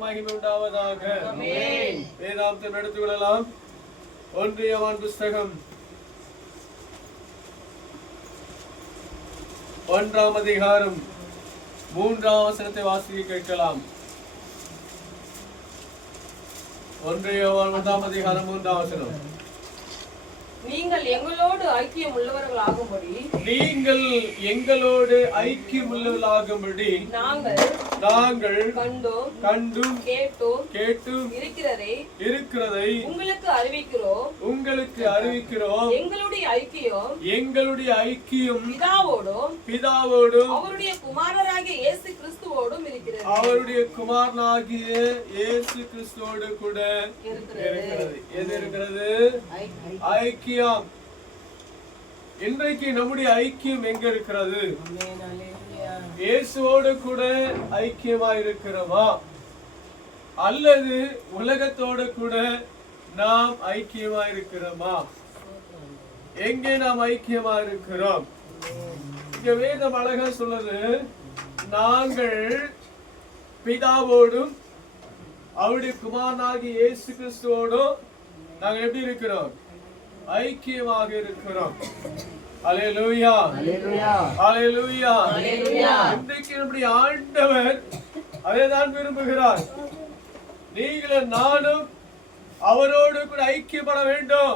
மகிமை உண்டாவதாக. வேதாந்தத்தை நடத்தி விடலாம். 1 யோவான் புஸ்தகம் 1ஆம் அதிகாரம் 3ஆம் வசனத்தை வாசிக்க கேட்கலாம். 1 யோவான் 1ஆம் அதிகாரம் 3ஆம் வசனம். நீங்கள் எங்களோடு ஐக்கியம் உள்ளவர்களாகும்படி நாங்கள் கண்டும் கேட்டும் இருக்கிறதை உங்களுக்கு அறிவிக்கிறோம். எங்களுடைய ஐக்கியம் பிதாவோடும் அவருடைய குமாரனாகிய இயேசு கிறிஸ்துவோடு கூட இருக்கிறது. எது இருக்கிறது? ஐக்கியம். இன்றைக்கு நம்முடைய ஐக்கியம் எங்க இருக்கிறது? இயேசுவோடு கூட ஐக்கியமா இருக்கிறோமா, அல்லது உலகத்தோடு கூட நாம் ஐக்கியமா இருக்கிறோமா? எங்கே நாம் ஐக்கியமா இருக்கிறோம்? இங்க வேதம் அழகா சொல்லுது, நாங்கள் பிதாவோடும் அவருடைய குமாரனாகிய இயேசு கிறிஸ்துவோடும் நாங்கள் எப்படி இருக்கிறோம்? ஐக்கியமாக இருக்கிறோம். அல்லேலூயா, அல்லேலூயா. இன்றைக்கு நம்முடைய ஆண்டவர் அதைதான் விரும்புகிறார். நீங்களும் நானும் அவரோடு கூட ஐக்கியப்பட வேண்டும்.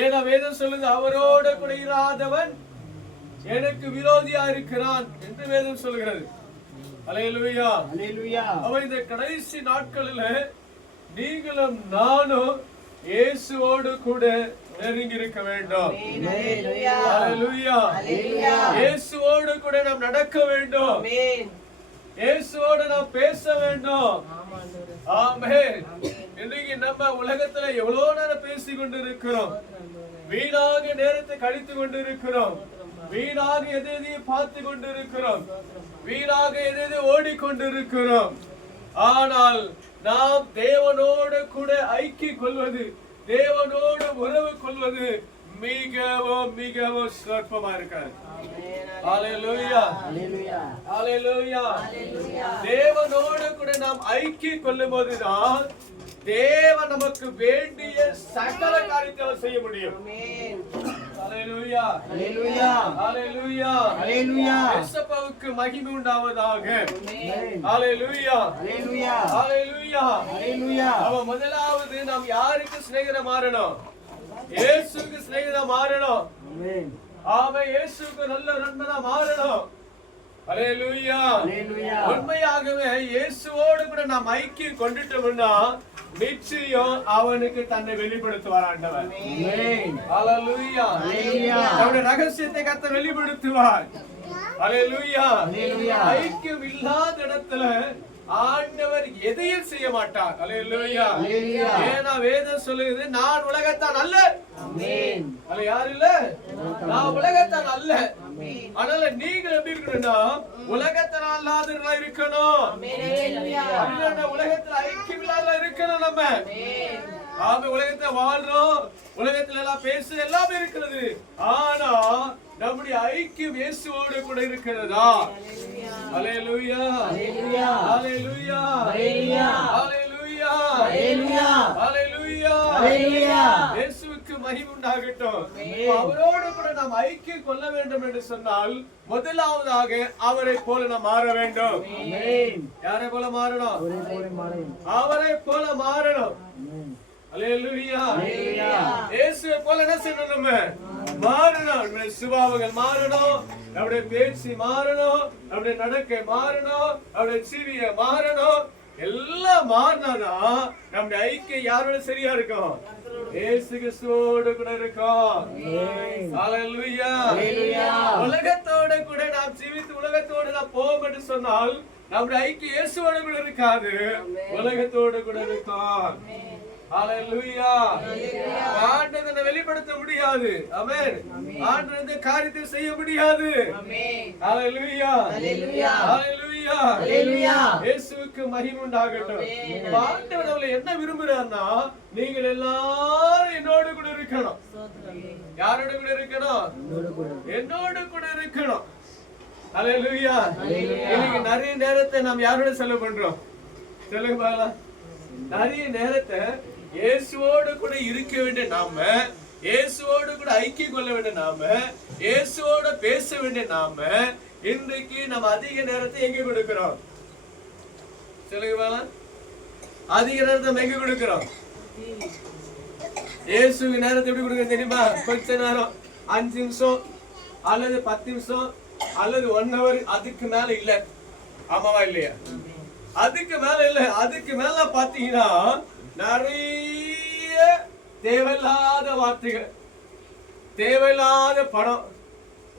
ஏன்னா வேதம் சொல்லுது, அவரோடு கூட இராதவன் எனக்கு விரோதியா இருக்கிறான் என்று வேதம் சொல்லுகிறது. அல்லேலூயா, அல்லேலூயா. அவன் இந்த கடைசி நாட்களில் நீங்களும் நானும் இயேசுவோடு கூட நெருங்கி இருக்க வேண்டும். அல்லேலூயா. இயேசுவோடு கூட நாம் நடக்க வேண்டும். இயேசுவோடு நாம் பேச வேண்டும். ஆமென். இன்னைக்கு நம்ம உலகத்துல எவ்வளவு நேரம் பேசிக் கொண்டிருக்கிறோம், வீணாக நேரத்தை கழித்து கொண்டிருக்கிறோம், வீணாக எதையும் பார்த்து கொண்டிருக்கிறோம், வீணாக எதை ஓடிக்கொண்டிருக்கிறோம். ஆனால் நாம் தேவனோடு கூட ஐக்கியம் கொள்வது, தேவனோடு உறவு கொள்வது மிகவும் மிகவும் சிறப்பமா இருக்காது. அல்லேலூயா, அல்லேலூயா. தேவனோடு கூட நாம் ஐக்கியம் கொள்ளும் போதுதான் தேவன் நமக்கு வேண்டிய சகல காரியத்தை செய்ய முடியும். அல்லேலூயா, அல்லேலூயா, அல்லேலூயா, அல்லேலூயா. இயேசுவுக்கு மகிமை உண்டாவதாக. அல்லேலூயா, அல்லேலூயா, அல்லேலூயா, அல்லேலூயா. அப்ப முதலாவது நாம் யாருக்கு சிநேகிதரா மாறணும்? இயேசுவுக்கு சிநேகிதரா மாறணும். ஆமென். ஆமென். இயேசுவுக்கு நல்ல நண்பனா மாறணும். அல்லேலூயா, அல்லேலூயா. உண்மையாகவே இயேசுவோடு கூட நாம் ஐக்கியம் கொண்டுட்டோம்னா நிச்சயம் அவனுக்கு தன்னை வெளிப்படுத்துவார் ஆண்டவர். ஆமென். அல்லேலூயா, அல்லேலூயா. அவருடைய ரகசியத்தை கர்த்தர் வெளிப்படுத்துவார். அல்லேலூயா, அல்லேலூயா. ஐக்கியம் இல்லாத இடத்துல ஆண்டவர் எதையும் செய்ய மாட்டார். அல்லேலூயா, அல்லேலூயா. ஏன்னா வேதம் சொல்லுது, நான் உலகத்தான் அல்ல. ஆமென். அல்ல யார் இல்ல? நான் உலகத்தான் அல்ல. ஆமென். அதனால நீங்க எப்படி இருக்கணும்னா உலகத்தான் அல்லாதவர்களா இருக்கணும். ஆமென். உலகத்துல ஐக்கியம் இல்லாத இருக்கணும் நம்ம. ஆமென். ஆமென். உலகத்துல வாழ்றோம், உலகத்துல எல்லாம் பேச எல்லாமே இருக்கிறது. ஆனா நம்முடைய ஐக்கியம் இயேசுவோடு கூட இருக்கிறதா? அல்லேலூயா, அல்லேலூயா, அல்லேலூயா, அல்லேலூயா, அல்லேலூயா, அல்லேலூயா, அல்லேலூயா, அல்லேலூயா. இயேசுவுக்கு மகிமை உண்டாகட்டும். அவரோடு கூட நாம் ஐக்கியம் கொள்ள வேண்டும் என்று சொன்னால் முதலாவதாக அவரை போல நாம் மாற வேண்டும். ஆமென். யாரை போல மாறணும்? அவரை போல மாறணும். அல்லேலூயா, அல்லேலூயா. இயேசுவை போல என்ன செய்யணும்? நம்ம மாறணும். நம்முடைய சுபாவங்கள் மாறணும், நம்முடைய பேச்சு மாறணும், நம்முடைய நடக்கை மாறணும், நம்முடைய ஜீவிய மாறணும். எல்லாம் மாறினாதான் நம்முடைய ஐக்கியம் யாரோட சரியா இருக்கும்? இயேசு கிறிஸ்துவோடு கூட இருக்கும். அல்லேலூயா, அல்லேலூயா. உலகத்தோடு கூட நாம் ஜீவித்து உலகத்தோடு நாம் போவோம் என்று சொன்னால் நம்முடைய ஐக்கியம் இயேசுவோடு கூட இருக்காது, உலகத்தோடு கூட இருக்கும். ஹalleluya. ஆண்டவரை வெளிப்படுத்த முடியாது. ஆமென். ஆண்டவர் இந்த காரியத்தை செய்ய முடியாது. ஆமென். ஹalleluya. ஹalleluya. ஹalleluya. ஹalleluya. இயேசுவுக்கு மகிமை உண்டாகட்டும். ஆண்டவர் அவளை என்ன விரும்புறார்னா நீங்கள் எல்லாரும் என்னோடு கூட இருக்கணும். யாரோட கூட இருக்கணும்? என்னோடு கூட இருக்கணும். ஹalleluya. இன்னைக்கு நிறைய நேரத்தை நாம் யாரோட செலவு பண்றோம்? சொல்லுங்க பாக்கலாம். நிறைய நேரத்தை இயேசுவோடு கூட இருக்க வேண்டிய நாம, இயேசுவோடு கூட ஐக்கியம் கொள்ள வேண்டிய நாம, இயேசுவோட பேச வேண்டிய நாம, இன்றைக்கு நம்ம அதிக நேரத்தை எங்க கொடுக்கிறோம்? சொல்லுங்க பாக்கலாம். அதிக நேரத்தை நம்ம எங்க கொடுக்கிறோம்? இயேசுக்கு நேரத்தை எப்படி கொடுக்க தெரியுமா? கொஞ்ச நேரம் 5 நிமிஷம் அல்லது 10 நிமிஷம் அல்லது 1 hour, அதுக்கு மேல இல்ல. ஆமாவா இல்லையா? அதுக்கு மேல இல்ல. அதுக்கு மேல பாத்தீங்கன்னா நிறைய தேவையில்லாத வார்த்தைகள், தேவையில்லாத பணம்,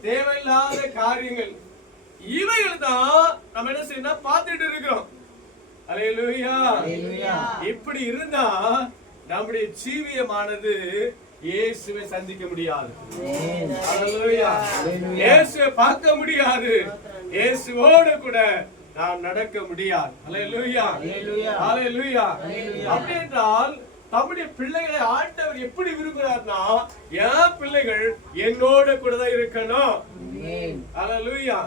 தேவையில்லாத காரியங்கள், இவைகள் தான் நம்ம என்ன செய்யணும்? பார்த்துட்டு இருக்கிறோம். ஹalleluya. இப்படி இருந்தா நம்முடைய ஜீவியமானது இயேசுவை சந்திக்க முடியாது. ஹalleluya. இயேசுவை பார்க்க முடியாது. இயேசுவோடு கூட நாம் நடக்க முடியாது. ஹalleluya. ஹalleluya. அப்படின்றால் தம்முடைய பிள்ளைகளை ஆண்டவர் எப்படி விரும்புகிறார்னா, என் பிள்ளைகள் என்னோட கூட தான் இருக்கணும். ஹalleluya.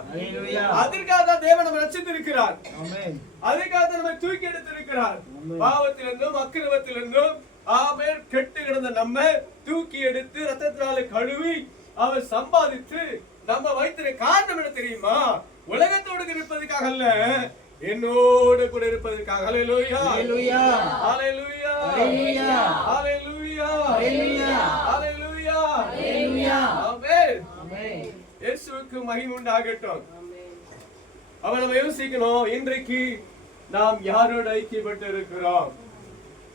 அதற்காக தான் தேவன் நம்மை ரட்சித்திருக்கிறார். அதற்காக தான் நம்மை தூக்கி எடுத்திருக்கிறார். பாவத்திலிருந்தும் அக்கிரமத்திலிருந்தும் ஆமென் கெட்டு கிடந்த நம்ம தூக்கி எடுத்து ரத்தத்தினால கழுவி அவர் சம்பாதித்து நம்ம வைத்திருக்க காரணம் என்ன தெரியுமா? உலகத்தோடு இருப்பதற்காக அல்ல, என்னோடு கூட இருப்பதற்காக. ஹalleluya. ஹalleluya. ஹalleluya. ஹalleluya. ஹalleluya. ஹalleluya. ஆமென். ஆமென். இயேசுவுக்கு மகிமை உண்டாகட்டும். அவன் நம்ம யோசிக்கணும், இன்றைக்கு நாம் யாரோட ஐக்கியப்பட்டு இருக்கிறோம்?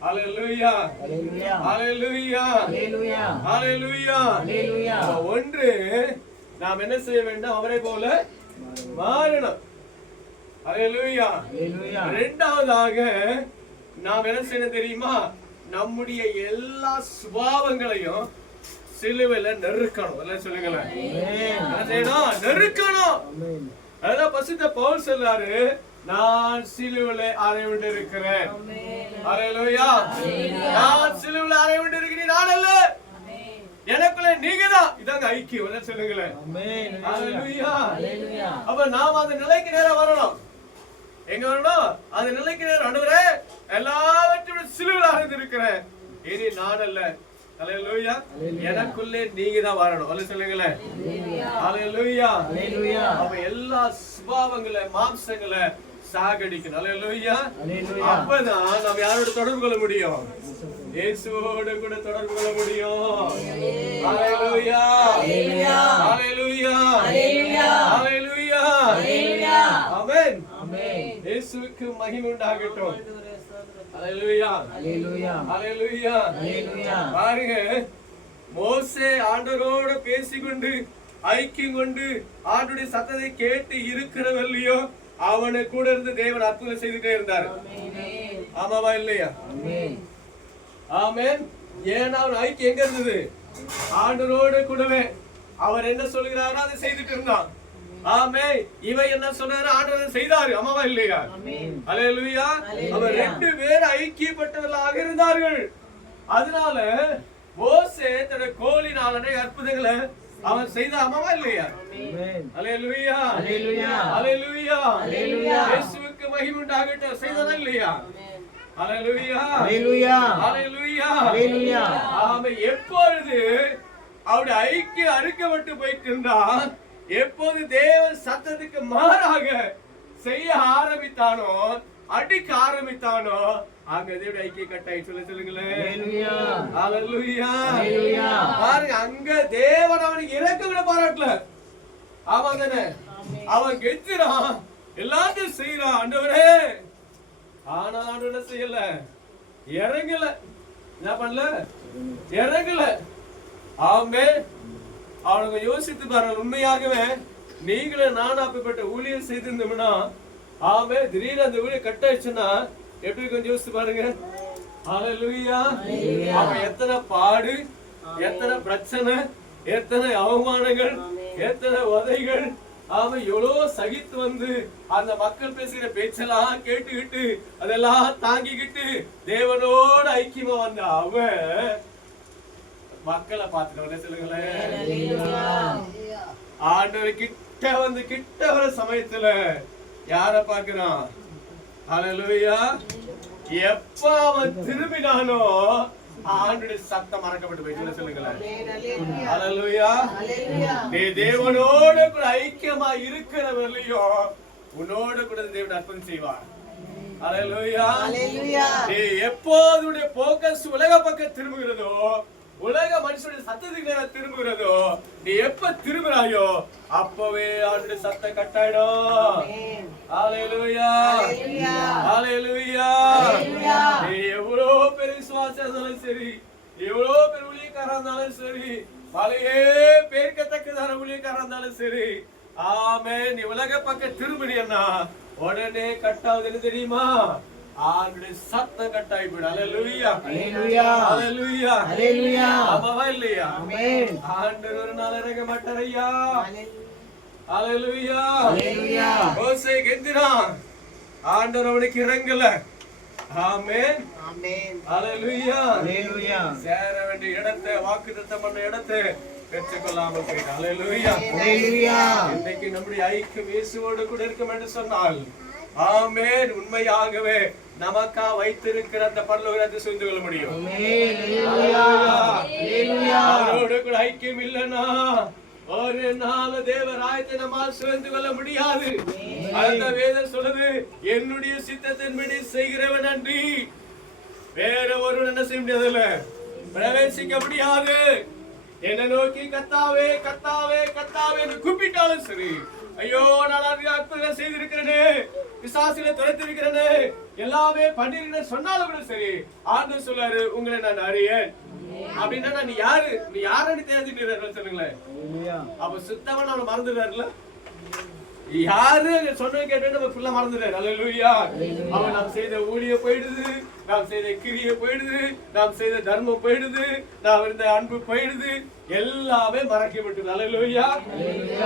ஹalleluya. ஹalleluya. ஹalleluya. ஹalleluya. ஹalleluya. ஒன்று, நாம் என்ன செய்ய வேண்டும்? அவரை போல மாறணும். ஹalleluya. இரண்டாவதாக நாம் என்ன செய்யணும் தெரியுமா? நம்முடைய எல்லா சுபாவங்களையும் சிலுவையில நெருக்கணும். எல்லாம் சொல்லுங்களேன். என்ன செய்யணும்? நெருக்கணும். அதான் பரிசுத்த பவுல் சொல்றாரு, நான் சிலுவையில அறையுண்டு இருக்கிறேன். ஹalleluya. நான் சிலுவையில அறையுண்டு இருக்கிறேன், நான் அல்ல, எனக்குள்ள நீங்க தான். இதாங்க ஐக்கியம். எல்லாம் சொல்லுங்களேன். ஹalleluya. அப்ப நாம் அந்த நிலைக்கு நேரா வரணும். எங்க வரணும்? அந்த நிலைக்கு நேரா. ஆண்டவரே, எல்லாவற்றையும் சிலுவையில அறைந்து இருக்கிறேன், இனி நான் அல்ல. ஹalleluya. எனக்குள்ளே நீங்க தான் வரணும். எல்லாம் சொல்லுங்களேன். ஹalleluya. அப்ப எல்லா சுபாவங்களை மாம்சங்களை சாகடிக்கணும். ஹalleluya. அப்பதான் நாம் யாரோட தொடர்பு கொள்ள முடியும்? இயேசுவோடு கூட தொடர்பு கொள்ள முடியும். ஹalleluya. ஹalleluya. ஹalleluya. ஆமென். இயேசுவுக்கு மகிமை உண்டாகட்டும். ஹalleluya. ஹalleluya. பாருங்க, மோசே ஆண்டவரோடு பேசிக்கொண்டு ஐக்கியம் கொண்டு ஆண்டவருடைய சத்தத்தை கேட்டு இருக்கிறவல்லையோ அவனை கூட இருந்து தேவன் அற்புதம் செய்துட்டே இருந்தார். ஆமாவா இல்லையா? ஆமென். ஏன்னா அவன் ஐக்கியம் எங்க இருந்தது? ஆண்டவரோடு கூடவே. அவர் என்ன சொல்கிறாரோ அதை செய்துட்டு இருந்தான். ஆமென். இவன் என்ன சொன்னாரோ ஆண்டவர் செய்தாரு. ஆமாவா இல்லையா? ஹalleluya. அவர் ரெண்டு பேரும் ஐக்கியப்பட்டவர்களாக இருந்தார்கள். அதனால மோசே தன்னுடைய கோலினால அற்புதங்களை அவன் செய்த. ஆமாவா இல்லையா? ஹalleluya. ஹalleluya. இயேசுவுக்கு மகிமை உண்டாகட்டும். செய்தாரா இல்லையா? ஹalleluya. ஹalleluya. ஆமென். எப்பொழுது அவருடைய ஐக்கியம் அறுக்கப்பட்டு போயிட்டு இருந்தா, எப்போது தேவ சத்தத்துக்கு மாறாக செய்ய ஆரம்பித்தானோ, அடிக்க ஆரம்பித்தானோ, அங்க தேவ ஐக்கியம் கட்டாயி. சொல்லுங்களேன். ஹalleluya. பாருங்க, அங்க தேவன் அவனுக்கு இரக்கம் கூட பாராட்டல. ஆமா தானே? அவன் கெஞ்சுறான், எல்லாத்தையும் செய்யறான், ஆண்டவரே. ஆனா ஆண்டவரே செய்யல, இறங்கல. என்ன பண்ணல? இறங்கல. ஆமென். அவனுக்கு யோசித்து பாருங்க, உண்மையாகவே நீங்களும் நானும் அப்படிப்பட்ட ஊழியர் செய்திருந்தோம்னா, ஆமென், திடீர்னு அந்த ஊழியர் கட் ஆயிடுச்சுன்னா எப்படி கொஞ்சம் யோசித்து பாருங்க. ஹalleluya. அவன் எத்தனை பாடு, எத்தனை பிரச்சனை, எத்தனை அவமானங்கள், எத்தனை உதைகள், அவன் எவ்வளவு சகித்து வந்து அந்த மக்கள் பேசுகிற பேச்செல்லாம் கேட்டுக்கிட்டு அதெல்லாம் தாங்கிக்கிட்டு தேவனோடு ஐக்கியமா வந்த அவன் மக்களை பார்த்துட்டு சொல்லுங்களேன். ஆண்டவர் கிட்ட வர சமயத்துல யார பாக்குறான்? ஹalleluya. எப்ப அவன் திரும்பினானோ ஆண்டுடைய சத்தம் மறக்கப்பட்டு போய் சொல்லுங்களேன். ஹalleluya. நீ தேவனோடு கூட ஐக்கியமா இருக்கிறவர்களையோ உன்னோடு கூட தேவன் அற்புதம் செய்வார். ஹalleluya. நீ எப்போது போக்கஸ் உலக பக்கம் திரும்புகிறதோ, உலக மனுஷனுடைய சத்தத்துக்கு நேரம் திரும்புகிறதோ, நீ எப்ப திரும்புறாயோ அப்பவே ஆண்டுடைய சத்தம் கட்டாயிடும். ஹalleluya. ஹalleluya. நீ எவ்வளவு பெரிய விசுவாசம் இருந்தாலும் சரி, எவ்வளவு பெரிய ஊழியக்காரா இருந்தாலும் சரி, பழைய பேர்க்கத்தக்கதான ஊழியக்காரா இருந்தாலும் சரி, ஆமென். நீ உலக பக்கம் திரும்பினா உடனே கட்டாவது தெரியுமா? ஆண்டுடைய சத்தம் கட்டாயி போயிடும். ஹalleluya. ஹalleluya. ஹalleluya. ஆமாவா இல்லையா? ஆமென். ஆண்டவர் ஒரு நாள் இறங்க மாட்டார் ஐயா. ஹalleluya. ஹalleluya. மோசே கெஞ்சினான், ஆண்டவர் அவனுக்கு இறங்கல. ஆமென். ஆமென். ஹalleluya. ஹalleluya. சேர வேண்டிய இடத்தை, வாக்குத்தத்தம் பண்ண இடத்தை பெற்றுக்கொள்ளாமல் போயிட்டான். ஹalleluya. ஹalleluya. இன்னைக்கு நம்முடைய ஐக்கியம் இயேசுவோடு கூட இருக்கும் என்று சொன்னால், ஆமென், உண்மையாகவே நமக்கா வைத்திருக்கிற அந்த பரலோகத்தை சுந்து கொள்ள முடியும். அவரோடு கூட ஐக்கியம் இல்லைன்னா ஒரு நாள் தேவராயத்தை நம்மால் சுந்து கொள்ள முடியாது. அந்த வேதம் சொல்லுது, என்னுடைய சித்தத்தின்படி செய்கிறவன் அன்றி வேற ஒருவன் என்ன செய்ய முடியாதுல்ல, பிரவேசிக்க முடியாது. என்னை நோக்கி கத்தாவே கத்தாவே கத்தாவே என்று கூப்பிட்டாலும் சரி, ஐயோ நான் அற்புதம் செய்திருக்கிறேனே, பிசாசிலே துரைத்திருக்கிறேனே, எல்லாமே பண்ணிருக்கிறேன் சொன்னாலும் கூட சரி, ஆண்டவர் சொல்றாரு, உங்களை நான் அறியேன். அப்படின்னா நீ யாரு, நீ யாருன்னு தெரிஞ்சுட்டு சொல்லுங்களேன். அப்ப சுத்தமா நம்ம மறந்துடுறாருல, யாரு சொன்ன கேட்டு நம்ம ஃபுல்லா மறந்துடுறாரு. ஹalleluya. அவன் நாம் செய்த ஊழியம் போயிடுது, நாம் செய்த கிரியை போயிடுது, நாம் செய்த தர்மம் போயிடுது, நாம் இருந்த அன்பு போயிடுது, எல்லாமே மறக்கப்பட்டு. ஹalleluya.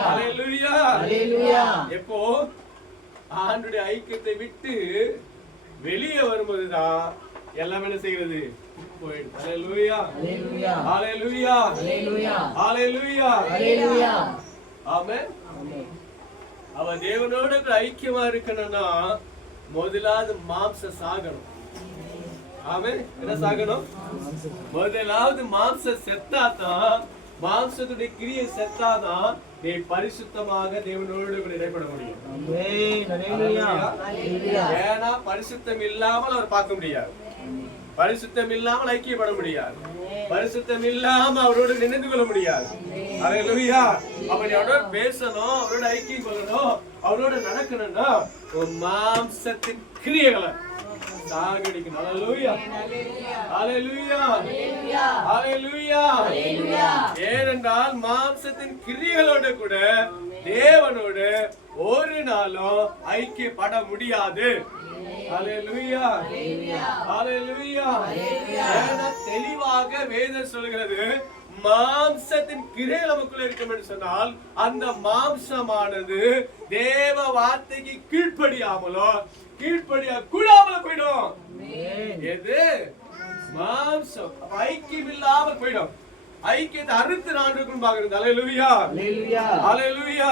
ஹalleluya. ஹalleluya. எப்போ ஆண்டவருடைய ஐக்கியத்தை விட்டு வெளியே வரும்போதுதான் எல்லாமே என்ன செய்கிறது போயிடுது. ஹalleluya. ஹalleluya. ஹalleluya. ஹalleluya. ஹalleluya. ஹalleluya. ஆமென். ஆமென். அவ தேவனோட ஐக்கியமா இருக்கணும்னா முதலாவது மாம்ச சாகணும். ஆமென். என்ன சாகணும்? முதலாவது மாம்ச செத்தாதான், மாம்சத்துடைய கிரியை செத்தாதான் நீ பரிசுத்தமாக தேவனோடு கூட இடைப்பட முடியும். ஏன்னா பரிசுத்தம் இல்லாமல் அவர் பார்க்க முடியாது, பரிசுத்தம் இல்லாமல் ஐக்கியப்பட முடியாது, பரிசுத்தம் இல்லாம அவரோடு நினைந்து கொள்ள முடியாது. ஹalleluya. அப்படி அவரோட பேசணும், அவரோட ஐக்கியம் கொள்ளணும், அவரோட நடக்கணும்னா மாம்சத்தின் கிரியைகளை சாகடிக்கணும். ஹalleluya. ஹalleluya. ஹalleluya. ஏனென்றால் மாம்சத்தின் கிரியைகளோடு கூட தேவனோடு ஒரு நாளும் ஐக்கியப்பட முடியாது. ஹalleluya. ஹalleluya. தெளிவாக வேதம் சொல்கிறது, மாம்சத்தின் கிரியை நமக்குள்ள இருக்கும் என்று சொன்னால் அந்த மாம்சமானது தேவ வார்த்தைக்கு கீழ்ப்படியாமலோ கீழ்ப்படியா கூடாமல போயிடும். எது? மாம்சம் ஐக்கியம் இல்லாமல் போயிடும். ஐக்கியத்தை அறுத்து நான்கும் பாக்குறது. ஹalleluya. ஹalleluya. ஹalleluya.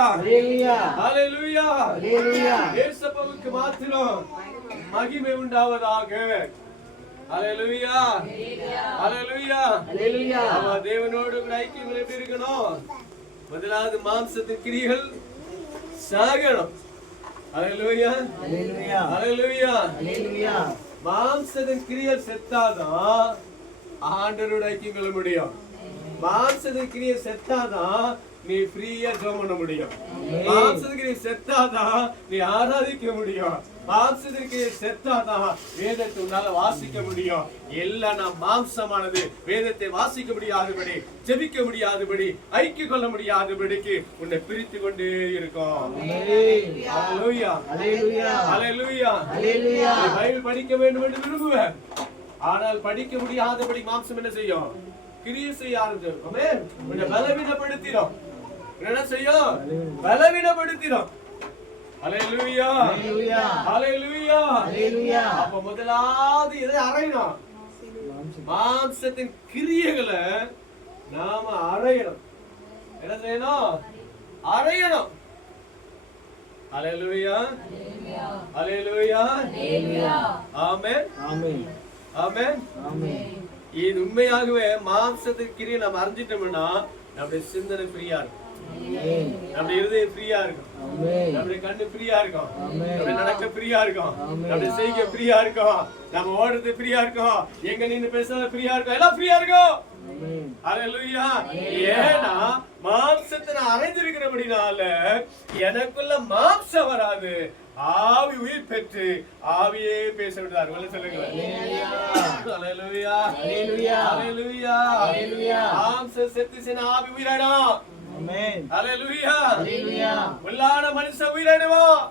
ஹalleluya. ஹalleluya. இயேசுவுக்கு மாத்திரம் மகிமை உண்டாவதாக. ஹalleluya. ஹalleluya. ஹalleluya. அவ தேவனோடு கூட ஐக்கியம் எப்படி இருக்கணும்? முதலாவது மாம்சத்தின் கிரியைகள் சாகணும். ஹalleluya. ஹalleluya. ஹalleluya. ஹalleluya. மாம்சத்தின் கிரியைகள் செத்தாதான் ஆண்டவரோட ஐக்கியம் கொள்ள முடியும். மாம்சத்தின் கிரியை செத்தாதான் நீ ஃப்ரீயா ஜெபம் பண்ண முடியும். மாம்சத்தின் கிரியை செத்தாதான் நீ ஆராதிக்க முடியும். மாம்சத்தின் கிரியை செத்தாதான் வேதத்தை உன்னால வாசிக்க முடியும். எல்லாம் நாம் மாம்சமானது வேதத்தை வாசிக்க முடியாதபடி, ஜெபிக்க முடியாதபடி, ஐக்கியம் கொள்ள முடியாதபடிக்கு உன்னை பிரித்து கொண்டே இருக்கும். ஹalleluya. ஹalleluya. ஹalleluya. ஹalleluya. பைபிள் படிக்க வேண்டும் என்று விரும்புவேன், ஆனால் படிக்க முடியாதபடி மாம்சம் என்ன செய்யும்? கிரியை செய்ய ஆரம்பிச்சிடும். ஆமென். உன்னை பலவீனப்படுத்திடும். என்ன செய்யும்? பலவீனப்படுத்திடும். ஹல்லேலூயா, ஹல்லேலூயா, ஹல்லேலூயா, ஹல்லேலூயா. அப்ப முதலாவது எதை அறையணும்? மாம்சத்தின் கிரியைகளை நாம அறையணும். என்ன செய்யணும்? அறையணும். ஹல்லேலூயா, ஹல்லேலூயா, ஹல்லேலூயா. ஆமென், ஆமென், ஆமென், ஆமென். இது உண்மையாகவே மாம்சத்தின் கிரியை நம்ம அறிஞ்சிட்டோம்னா நம்முடைய சிந்தனை ஃப்ரீயா இருக்கும். நம்முடைய இருதயம் ஃப்ரீயா இருக்கும். நம்முடைய கண்ணு ஃப்ரீயா இருக்கும். நம்முடைய நடக்க ஃப்ரீயா இருக்கும். நம்முடைய செய்கை ஃப்ரீயா இருக்கும். நம்ம ஓடுறது ஃப்ரீயா இருக்கும். எங்க நின்னு பேசுறது ஃப்ரீயா இருக்கும். எல்லாம் ஃப்ரீயா இருக்கும். ஹல்லேலூயா. ஏன்னா மாம்சத்தை நான் அறைந்திருக்கிறபடினால எனக்குள்ள மாம்சம் வராது. ஆவி உயிர் பெற்று ஆவியே பேச விடுறார். சொல்லுங்க. ஹல்லேலூயா, ஹல்லேலூயா, ஹல்லேலூயா, ஹல்லேலூயா. மாம்சம் செத்துச்சுனா ஆவி உயிராடும். ஆமென். ஹல்லேலூயா, ஹல்லேலூயா. உள்ளான மனுஷன் உயிராடுவான்.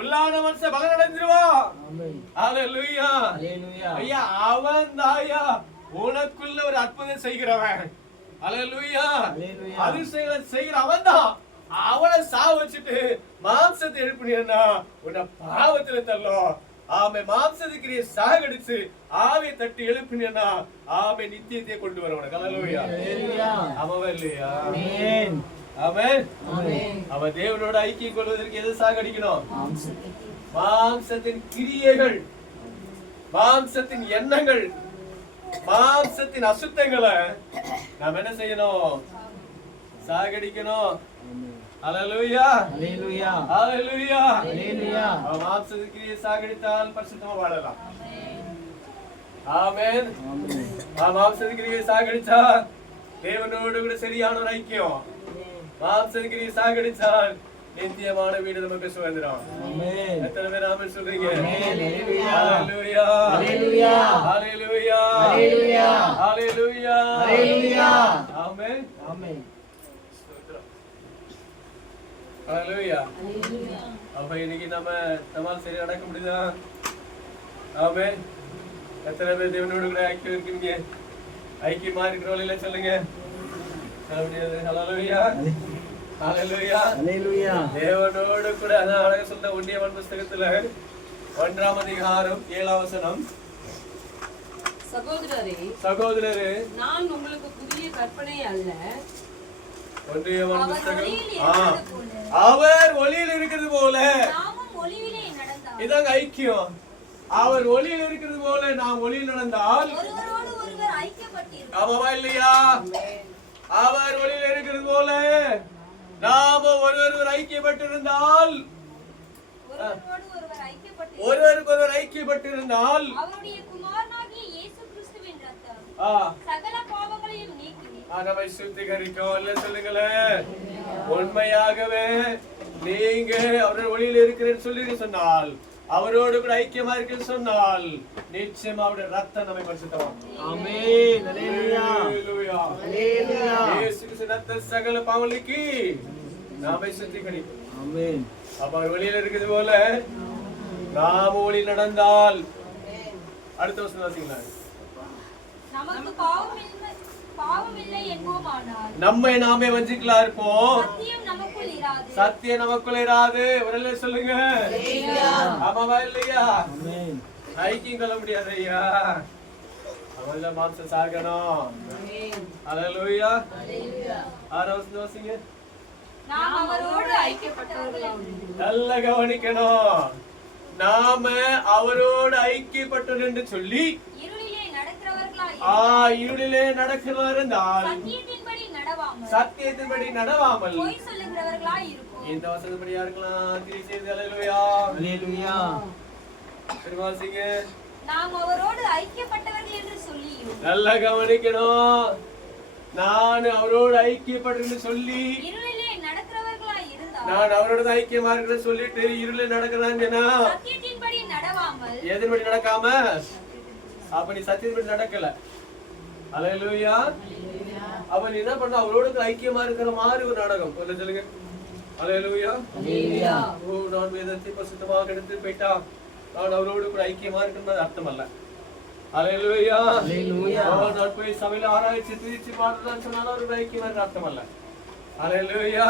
உள்ளான மனுஷன் பலன் அடைஞ்சிருவான். ஆமென். ஹல்லேலூயா, ஹல்லேலூயா. ஐயா அவன் தாயா உனக்குள்ள ஒரு அற்புதம் செய்கிறவன். ஹல்லேலூயா, ஹல்லேலூயா. அதிசயங்களை செய்கிற அவன் தான். அவனை சாவ வச்சுட்டு மாம்சத்தை எழுப்பினா உன்னை பாவத்துல தள்ளும். ஆமை மாம்சத்துக்கு சாகடிச்சு ஆவியை தட்டி எழுப்பினா ஆமை நித்தியத்தை கொண்டு வரவன. ஹல்லேலூயா, ஆமாவா இல்லையா? ஆமென். அவன் தேவனோட ஐக்கியம் கொள்வதற்கு எதை சாகடிக்கணும்? மாம்சத்தின் கிரியைகள், மாம்சத்தின் எண்ணங்கள், மாம்சத்தின் அசுத்தங்களை நாம் என்ன செய்யணும்? சாகடிக்கணும். ஹல்லேலூயா, ஹல்லேலூயா, ஹல்லேலூயா, ஹல்லேலூயா. மாம்சத்தின் கிரியை சாகடித்தால் பரிசுத்தமா வாழலாம். ஆமென். மாம்சத்தின் கிரியை சாகடிச்சா தேவனோடு கூட சரியான ஒரு ஐக்கியம். மாம்சத்தின் கிரியை சாகடிச்சால் நித்தியமான வீடு நமக்கு சுதந்திரம். ஆமென். எத்தனை பேர் ஆமென் சொல்றீங்க? ஹல்லேலூயா, ஹல்லேலூயா, ஹல்லேலூயா, ஹல்லேலூயா, ஹல்லேலூயா, ஹல்லேலூயா, ஹல்லேலூயா. ஆமென், ஆமென். ஹல்லேலூயா. அப்ப இன்னைக்கு நம்மால சரி நடக்க முடியுதா? ஆமென். எத்தனை பேர் தேவனோடு கூட ஐக்கியம் இருக்கீங்க? ஐக்கியமா இருக்கிறவங்கள சொல்லுங்க. ஹல்லேலூயா, ஹல்லேலூயா, ஹல்லேலூயா. தேவனோடு கூட அதான் அழகா சொல்ற ஒன்றியவன் புஸ்தகத்துல 1ஆம் அதிகாரம் 7ஆம் வசனம். சகோதரரே நான் உங்களுக்கு புதிய கற்பனை அல்ல, ஒன்றியவன் புஸ்தகம் அவர் ஒளியில் இருக்கிறது போல இதாங்க ஐக்கியம். அவர் ஒளியில் இருக்கிறது போல நாம் ஒளியில் நடந்தால் ஆமாவா இல்லையா? அவர் ஒளியில் இருக்கிறது போல நாம் ஒருவர் ஐக்கியப்பட்டிருந்தால், ஒருவருக்கு ஒருவர் ஐக்கியப்பட்டிருந்தால் நம்மை சுத்திகரிக்கும். இல்ல சொல்லுங்களேன். உண்மையாகவே நீங்க அவரோட ஒளியில் இருக்கிறேன்னு சொல்லி சொன்னால், அவரோடு கூட ஐக்கியமா இருக்குன்னு சொன்னால் நிச்சயமா அவருடைய ரத்தம் நம்மை பரிசுத்தமாக்கும். ஆமென். ஹல்லேலூயா, ஹல்லேலூயா, ஹல்லேலூயா. இயேசு கிறிஸ்து ரத்தம் சகல பாவங்களுக்கு நம்மை சுத்திகரிக்கும். ஆமென். அப்ப அவர் ஒளியில் இருக்கிறது போல நாம் ஒளியில் நடந்தால், அடுத்த வசனம் வாசிங்களா. நமக்கு பாவம் இல்லை என்போமானால் நம்மை நாமே வஞ்சிக்கலாம் இருப்போம். சத்தியம் நமக்குள் இராது. வரல சொல்லுங்க. ஆமாவா இல்லையா? ஐக்கியம் கொள்ள முடியாது ஐயா. அவங்கள மாம்சம் சாகணும். ஹல்லேலூயா. ஆறாவது வாசிங்க. நாம் அவரோடு ஐக்கியப்பட்டவர்களாம். நல்ல கவனிக்கணும். நாம அவரோடு ஐக்கியப்பட்டோம் என்று சொல்லி இருளிலே நடக்கிறவர் என்றால் சத்தியத்தின்படி நடவாமல் இந்த வசனப்படி யாருக்கலாம் கிரியை செய்து. ஹல்லேலூயா, ஹல்லேலூயா. திருவாசிங்க. நாம் அவரோடு ஐக்கியப்பட்டவர்கள் என்று சொல்லி நல்ல கவனிக்கணும். நான் அவரோடு ஐக்கியப்பட்டு சொல்லி இருளிலே நடக்கிறவர்களாய் இருந்தால், நான் அவரோடு ஐக்கியமா இருக்கிறேன்னு சொல்லிட்டு இருளிலே நடக்கிறாங்கன்னா சத்தியத்தின்படி நடவாமல், எதன்படி நடக்காம, அப்ப நீ சத்தியத்தின்படி நடக்கல. ஹல்லேலூயா. அப்ப நீ என்ன பண்ண? அவரோடு ஐக்கியமா இருக்கிற மாதிரி ஒரு நாடகம் சொல்லுங்க. ஹல்லேலூயா, ஹல்லேலூயா. ஓ, நான் வேதத்தை பரிசுத்தமாக எடுத்து போயிட்டா நான் அவரோடு கூட ஐக்கியமா இருக்கிறது அர்த்தம் அல்ல. ஹalleluya ஹalleluya நான் போய் சபையில ஆராய்ச்சி தீர்ச்சி பாடுறேன்னு சொன்னாலும் ஒரு ஐக்கியம் வர அர்த்தம் அல்ல. ஹalleluya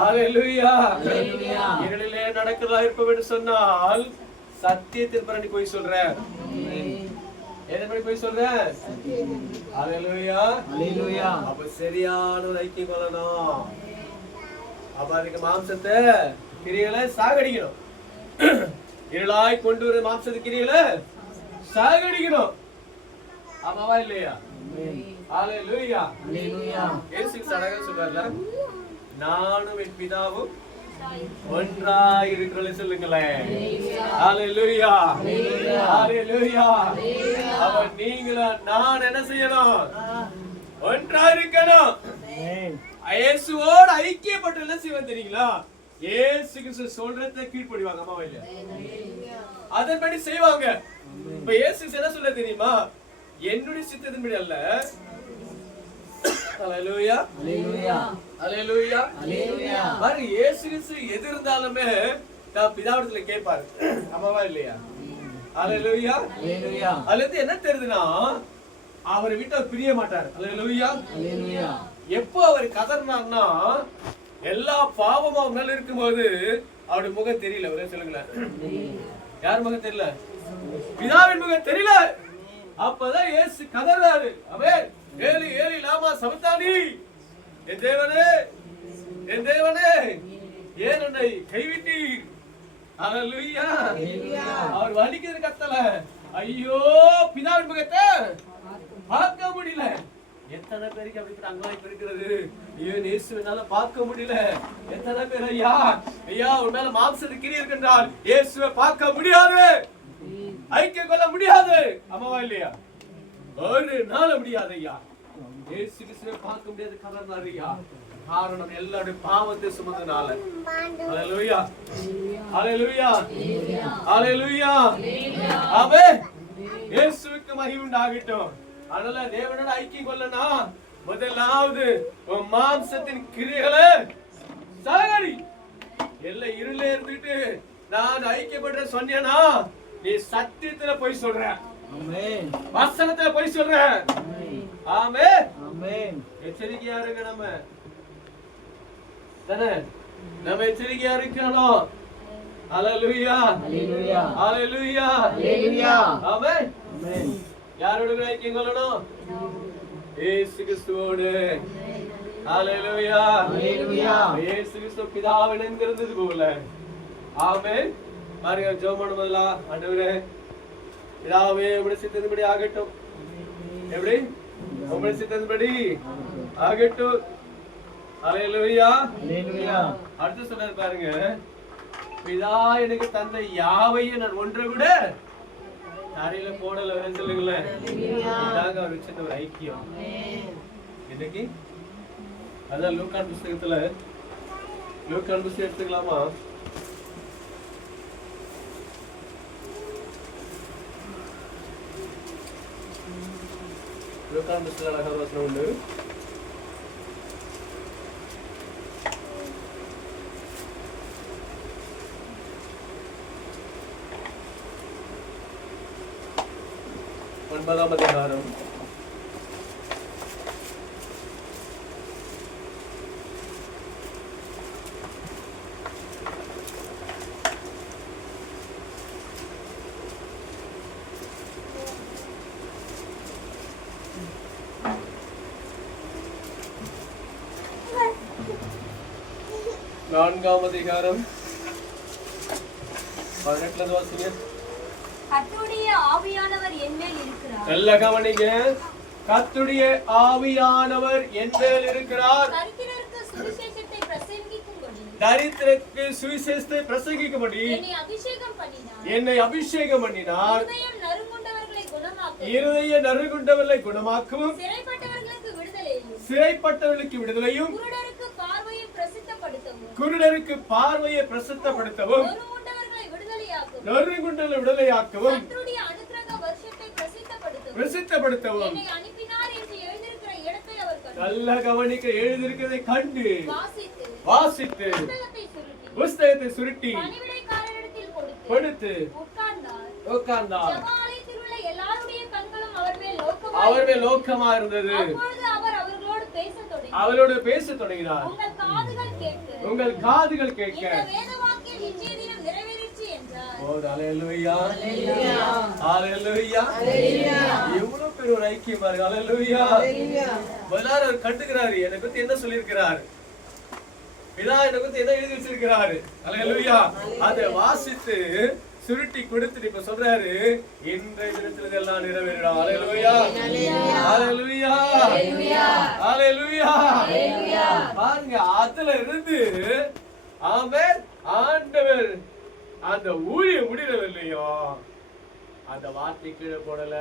ஹalleluya ஹalleluya இருளிலே நடக்கிறதா இருப்பவன்னு சொன்னால் சத்தியத்தின் பிறகு போய் சொல்றேன். எதன்படி போய் சொல்றேன்? ஹalleluya ஹalleluya அப்ப சரியான ஒரு ஐக்கியம் வரணும். அப்ப அதுக்கு மாம்சத்தை கிரியைகளை சாகடிக்கணும். இருளாய் கொண்டு வர மாம்சத்து கிரியைகளை சாகடிக்கணும். ஆமாவா இல்லையா? ஹalleluya ஹalleluya இயேசு சடங்கு சொல்றாருல, நானும் என் பிதாவும் ஒன்றாய் இருக்கிறோம்னு சொல்லுங்களேன். ஹalleluya ஹalleluya அப்ப நீங்களும் நான் என்ன செய்யணும்? ஒன்றாய் இருக்கணும். இயேசுவோடு ஐக்கியப்பட்டு என்ன செய்வாங்க தெரியுங்களா? இயேசு கிறிஸ்து சொல்றதை கீழ்ப்படிவாங்க. அம்மாவா இல்லையா? அதன்படி செய்வாங்க. இப்ப இயேசு என்ன சொல்ல தெரியுமா? என்னுடைய சித்தத்தின்படி அல்ல. ஹalleluya ஹalleluya ஹalleluya ஹalleluya பாரு, இயேசு கிறிஸ்து எது இருந்தாலுமே தான் பிதாவிடத்துல கேட்பாரு. அம்மாவா இல்லையா? ஹalleluya ஹalleluya அதுல என்ன தெரியுதுன்னா, அவரை விட்டு அவர் பிரிய மாட்டார். ஹalleluya ஹalleluya எப்போ அவர் கதறினார்னா, எல்லா பாவமும் அவர் மேல இருக்கும்போது அவருடைய முகம் தெரியல. ஒரே சொல்லுங்களேன், யார் முகம் தெரியல? பிதாவின் முகம் தெரியல. அப்பதான் இயேசு கதறாரு. ஆமென். ஏலி ஏலி லாமா சபக்தானி, என் தேவனே என் தேவனே ஏன் என்னை கைவிட்டீர்? ஹalleluya அவர் வலிக்குது கத்தல. ஐயோ பிதாவின் முகத்தை பார்க்க முடியல. எத்தனை பேருக்கு அப்படிப்பட்ட அங்கலாய்ப்பு இருக்கிறது? ஐயோ இயேசுவினால பார்க்க முடியல. எத்தனை பேர் ஐயா ஐயா உன்னால மாம்சத்து கிரி இருக்கின்றால் இயேசுவை பார்க்க முடியாது, ஐக்கியம் கொள்ள முடியாது. அம்மாவா இல்லையா? ஒரு நாள் முடியாது ஐயா. இயேசு கிறிஸ்துவை பார்க்க முடியாது. கதறினார் ஐயா. காரணம் எல்லாருடைய பாவத்தை சுமந்தனால. ஹalleluya ஹalleluya ஹalleluya ஆமென். இயேசுவுக்கு மகிமை உண்டாகட்டும். அதனால தேவனோட ஐக்கியம் கொள்ளனா முதலாவது உன் மாம்சத்தின் கிரியைகளை சாகடி. எல்லாம் இருளே இருந்துட்டு நான் ஐக்கியப்பட்ட சொன்னேனா, நீ சத்தியத்துல போய் சொல்ற. ஆமென். வசனத்துல போய் சொல்ற. ஆமென் ஆமென். எச்சரிக்கையா இருங்க. நம்ம எச்சரிக்கையா இருக்கணும். ஹalleluya ஹalleluya ஹalleluya ஹalleluya ஆமென் ஆமென். யாரோட ஐக்கியம் கொள்ளணும்? இயேசு கிறிஸ்துவோடு. ஹalleluya ஹalleluya இயேசு கிறிஸ்து பிதாவோடு இணைந்திருந்தது போல. ஆமென். பாருங்க, ஜெபம் பண்ணும்போது ஆண்டவரே பிதாவே உம்முடைய சித்தத்தின்படி ஆகட்டும். எப்படி? உம்முடைய சித்தத்தின்படி ஆகட்டும். ஹalleluya ஹalleluya அடுத்து சொல்றாரு பாருங்க, பிதா எனக்கு தந்த யாவையும் நான் ஒன்றை கூட தரையில போடல. சொல்லுங்களேன், இதாங்க ஒரு சின்ன ஒரு ஐக்கியம். இன்னைக்கு அதான் லூக்கான் புஸ்தகத்துல, லூக்கான் புஸ்தகம் எடுத்துக்கலாமா? லூக்கான் புஸ்தகம் அழகான வசனம் உண்டு. ஒன்பதாம் அதிகாரம் 4ஆம் அதிகாரம் 18வது வாசிங்க. கர்த்தருடைய ஆவியானவர் என்மேல் இருக்கிறார். நல்ல கவனிங்க. கர்த்தருடைய ஆவியானவர் என்மேல் இருக்கிறார். தரித்திரருக்கு சுவிசேஷத்தை பிரசங்கிக்கும்படி, தரித்திரருக்கு சுவிசேஷத்தை பிரசங்கிக்கும்படி என்னை அபிஷேகம் பண்ணினார். இருதயம் நறுங்குண்டவர்களை குணமாக்கவும், இருதய நறுங்குண்டவர்களை குணமாக்கவும், சிறைப்பட்டவர்களுக்கு விடுதலையும், குருடருக்கு பார்வையை பிரசித்தப்படுத்தவும், நறுங்குண்டவர்களை விடுதலையாக்கவும், பிரசித்தப்படுத்தவும். நல்ல கவனிக்க, எழுதியிருக்கிறதை கண்டு வாசித்து புஸ்தகத்தை சுருட்டி கொடுத்து உட்கார்ந்தார். நோக்கமா அவர் மேல் நோக்கமா இருந்தது. அப்பொழுது அவர் அவர்களோடு பேசத் தொடங்கினார். அவளோடு பேசத் தொடங்கினார். உங்கள் காதுகள் கேட்க, உங்கள் காதுகள் கேட்க இந்த வேதவாக்கியம் இன்றைய தினம் நிறைவேறிற்று என்றார். ஓ ஹalleluya ஹalleluya எவ்வளவு பெரிய ஒரு ஐக்கியம் பாருங்க. ஹalleluya எல்லாரும் அவர் கண்டுக்கிறாரு. என்னை பத்தி என்ன சொல்லியிருக்கிறார், பிதா என்னை பத்தி என்ன எழுதி வச்சிருக்கிறாரு. ஹalleluya அதை வாசித்து சுருட்டி கொடுத்துட்டு இப்ப சொல்றாரு, இன்றைய தினத்துல எல்லாம் நிறைவேறிடும். ஹalleluya ஹalleluya ஹalleluya பாருங்க. அதுல இருந்து ஆமென் ஆண்டவர் அந்த ஊழியம் முடியவில்லையோ அந்த வார்த்தை கீழே போடல.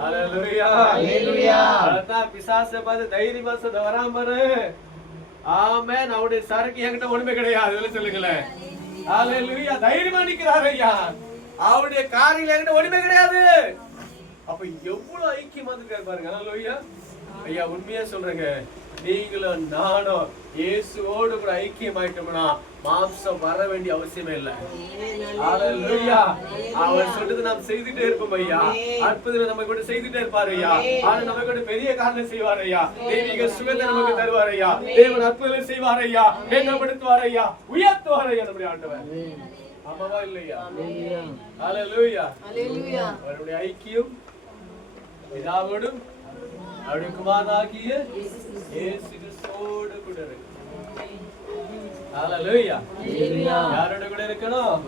ஹalleluya ஹalleluya அதான் பிசாசை பார்த்து தைரியமா சொல்ல வராம பாரு. ஆமென் அவருடைய சரக்கு என்கிட்ட ஒண்ணுமே கிடையாது சொல்லுங்களேன். ஹalleluya தைரியமா நிக்கிறாரு ஐயா. அவருடைய காரியங்கள் என்கிட்ட ஒண்ணுமே கிடையாது. அப்ப எவ்வளவு ஐக்கியமா இருக்காரு பாருங்க. ஹalleluya ஐயா உண்மையா சொல்றேங்க, நீங்களும் நானும் இயேசுவோடு கூட ஐக்கியமாயிட்டோம்னா மாம்சம் வர வேண்டிய அவசியமே இல்லை. ஹalleluya அவர் சொல்றது நாம் செய்துட்டே இருப்போம் ஐயா. அற்புதம் நம்ம கூட செய்துட்டே இருப்பார் ஐயா. ஆனா நம்ம கூட பெரிய காரியம் செய்வார் ஐயா. தெய்வீக சுகத்தை நமக்கு தருவார் ஐயா. தேவன் அற்புதம் செய்வார் ஐயா. மேன்மைப்படுத்துவார் ஐயா. உயர்த்துவார் ஐயா நம்முடைய ஆண்டவர். ஆமாவா இல்லையா? ஹalleluya ஹalleluya அவருடைய ஐக்கியம் பிதாவோடும் அவருடைய குமாரனாகிய இயேசு கிறிஸ்துவோடு கூட இருக்கு. ஹalleluya யாரோட கூட இருக்கணும்?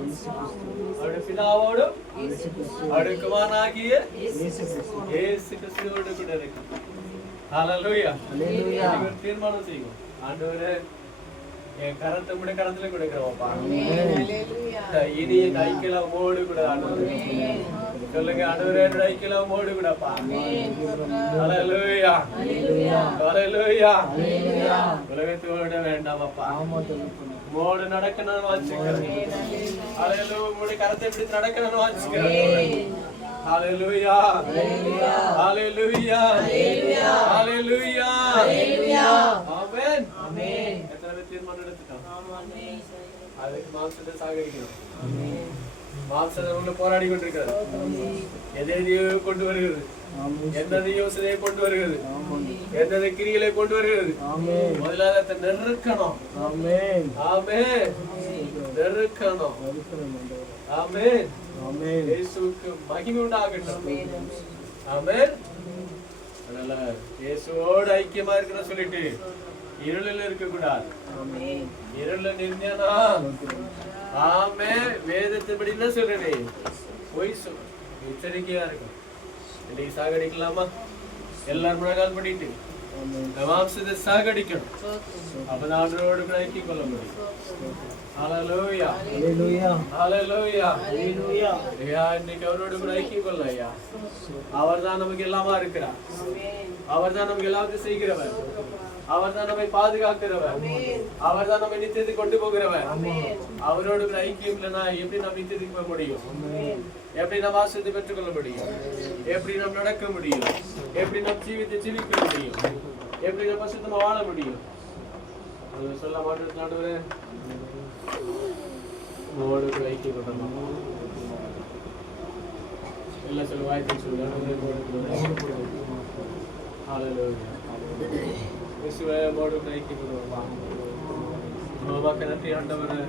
அவருடைய பிதாவோடும் அவருடைய குமாரனாகிய இயேசு கிறிஸ்துவோடு கூட இருக்கு. ஹalleluya ஹalleluya தீர்மானம் செய்வோம். ஆண்டவரே என் கரத்தை கூட கரத்துல கொடுக்கிறோம்ப்பா. இனி என் ஐக்கியம் உம்மோடு கூட ஆண்டவரே சொல்லுங்க. ஆண்டவரே என் ஐக்கியம் உம்மோடு கூடப்பா. ஹalleluya ஹalleluya உலகத்தோட வேண்டாமப்பா, உம்மோடு நடக்கணும்னு வாஞ்சிக்கிறேன். ஹalleluya உம்முடைய கரத்தை பிடித்து நடக்கணும்னு வாஞ்சிக்கிறேன். ஹalleluya ஹalleluya ஹalleluya ஆமென் ஆமென் எத்தனை தீர்மானம் எடுத்துட்டோம். அதுக்கு மாம்சத்தை சாகடிக்கணும். மாம்சத்தை உள்ள போராடி கொண்டிருக்கிறது. எதையோ கொண்டு வருகிறது, எந்தெந்த யோசனையை கொண்டு வருகிறது, எந்தெந்த கிரிகளை கொண்டு வருகிறது. முதலாவது நெருக்கணும். ஆமென் ஆமென் நெருக்கணும். ஆமென் ஆமென் இயேசுவுக்கு மகிமை உண்டாகட்டும். ஆமென். அதனால இயேசுவோடு ஐக்கியமா இருக்கிற சொல்லிட்டு இருளில் இருக்க கூடாது. இருள நிர்ணயனா ஆமே வேதத்தின்படி என்ன சொல்றே போய் சொல். எச்சரிக்கையா இருக்கும். இன்னைக்கு சாகடிக்கலாமா? எல்லாரும் முழங்கால் பண்ணிட்டு மாம்சத்தை சாகடிக்கணும். அப்பதான் ஆண்டவரோடு கூட ஐக்கியம் கொள்ள முடியும். ஹalleluya ஹalleluya ஹalleluya ஹalleluya ஐயா இன்னைக்கு அவரோடு கூட ஐக்கியம் கொள்ள ஐயா. அவர்தான் நமக்கு எல்லாமா இருக்கிறார். அவர்தான் நமக்கு எல்லாத்தையும் செய்கிறவர். அவர்தான் நம்மை பாதுகாக்கிறவர். அவர்தான் நம்மை நித்தியத்துக்கு கொண்டு போகிறவர். அவரோடு கூட ஐக்கியம் இல்லைன்னா எப்படி நம்ம நித்தியத்துக்கு போக முடியும்? எப்படி நம்ம ஆசீர்வாதத்தை பெற்றுக்கொள்ள முடியும்? எப்படி நம்ம நடக்க முடியும்? எப்படி நம்ம ஜீவித்தை ஜீவிக்க முடியும்? எப்படி நம்ம பரிசுத்தமா வாழ முடியும்? சொல்ல மாட்டேன் ஆண்டவரே உம்மோடு கூட ஐக்கியம் கொள்ளணும். எல்லாம் சொல்ல வாய்ப்பு சொல்லுங்க. ஹalleluya இயேசுவே உம்மோடு கூட ஐக்கியம் கொள்ளுவோம். நன்றி ஆண்டவரே